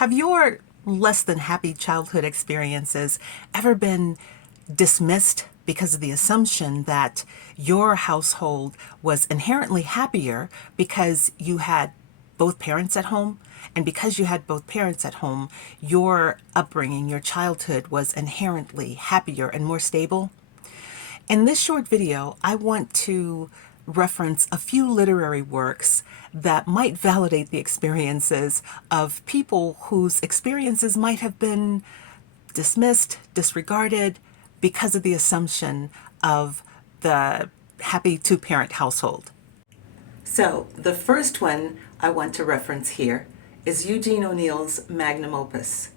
Have your less than happy childhood experiences ever been dismissed because of the assumption that your household was inherently happier because you had both parents at home? And because you had both parents at home, your upbringing, your childhood was inherently happier and more stable? In this short video, I want to reference a few literary works that might validate the experiences of people whose experiences might have been dismissed, disregarded because of the assumption of the happy two-parent household. So the first one I want to reference here is Eugene O'Neill's magnum opus.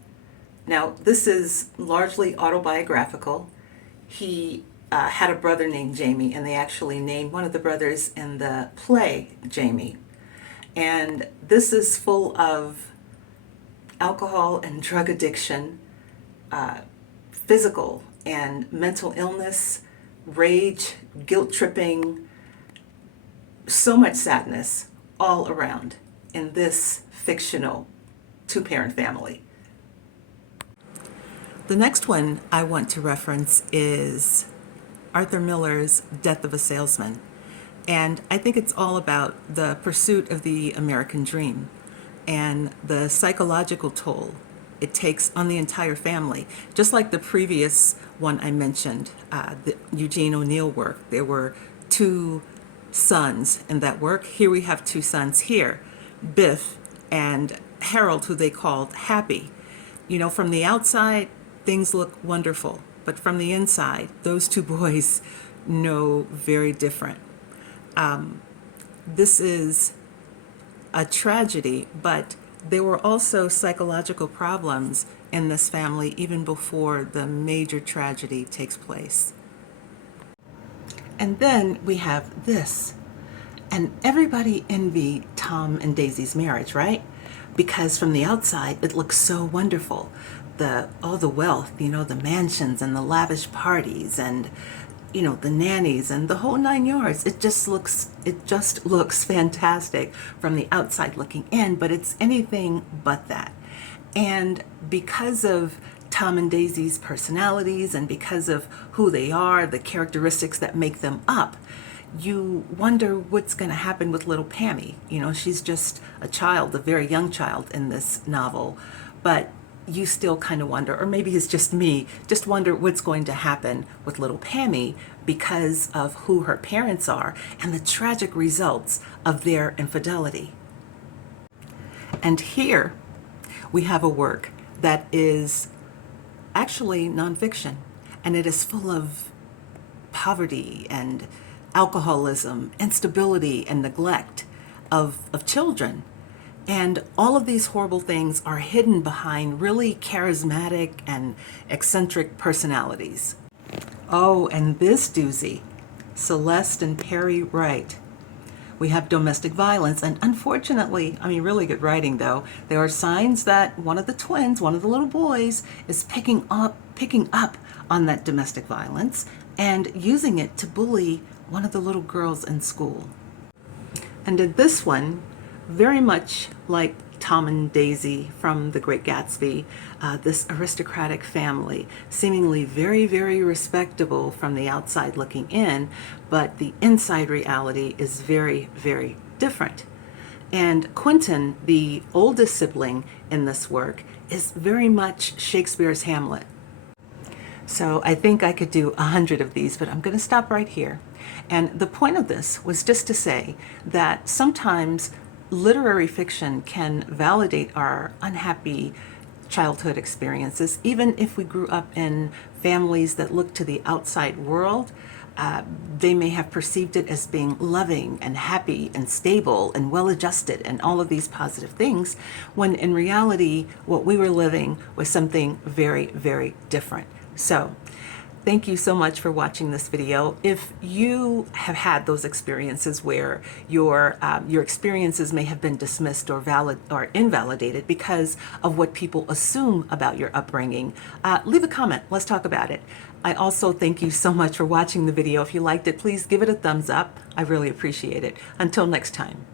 Now, this is largely autobiographical. He had a brother named Jamie, and they actually named one of the brothers in the play Jamie. And this is full of alcohol and drug addiction, physical and mental illness, rage, guilt tripping, so much sadness all around in this fictional two-parent family. The next one I want to reference is Arthur Miller's Death of a Salesman. And I think it's all about the pursuit of the American dream and the psychological toll it takes on the entire family. Just like the previous one I mentioned, the Eugene O'Neill work, there were two sons in that work. Here we have two sons here, Biff and Harold, who they called Happy. You know, from the outside, things look wonderful, but from the inside, those two boys know very different. This is a tragedy, but there were also psychological problems in this family even before the major tragedy takes place. And then we have this. And everybody envied Tom and Daisy's marriage, right? Because from the outside, it looks so wonderful. All the wealth, you know, the mansions and the lavish parties and, you know, the nannies and the whole 9 yards. It just looks fantastic from the outside looking in, but it's anything but that. And because of Tom and Daisy's personalities and because of who they are, the characteristics that make them up, you wonder what's going to happen with little Pammy. You know, she's just a child, a very young child in this novel, but you still kind of wonder, or maybe it's just me, just wonder what's going to happen with little Pammy because of who her parents are and the tragic results of their infidelity. And here we have a work that is actually nonfiction, and it is full of poverty and alcoholism, instability and neglect of children. And all of these horrible things are hidden behind really charismatic and eccentric personalities. Oh, and this doozy, Celeste and Perry Wright. We have domestic violence, and unfortunately, I mean, really good writing though, there are signs that one of the twins, one of the little boys, is picking up on that domestic violence and using it to bully one of the little girls in school. And in this one, very much like Tom and Daisy from The Great Gatsby, this aristocratic family, seemingly very, very respectable from the outside looking in, but the inside reality is very, very different. And Quentin, the oldest sibling in this work, is very much Shakespeare's Hamlet. So I think I could do 100 of these, but I'm going to stop right here. And the point of this was just to say that sometimes literary fiction can validate our unhappy childhood experiences, even if we grew up in families that look to the outside world. They may have perceived it as being loving and happy and stable and well-adjusted and all of these positive things, when in reality, what we were living was something very, very different. So thank you so much for watching this video. If you have had those experiences where your experiences may have been dismissed or invalidated because of what people assume about your upbringing, leave a comment. Let's talk about it. I also thank you so much for watching the video. If you liked it, please give it a thumbs up. I really appreciate it. Until next time.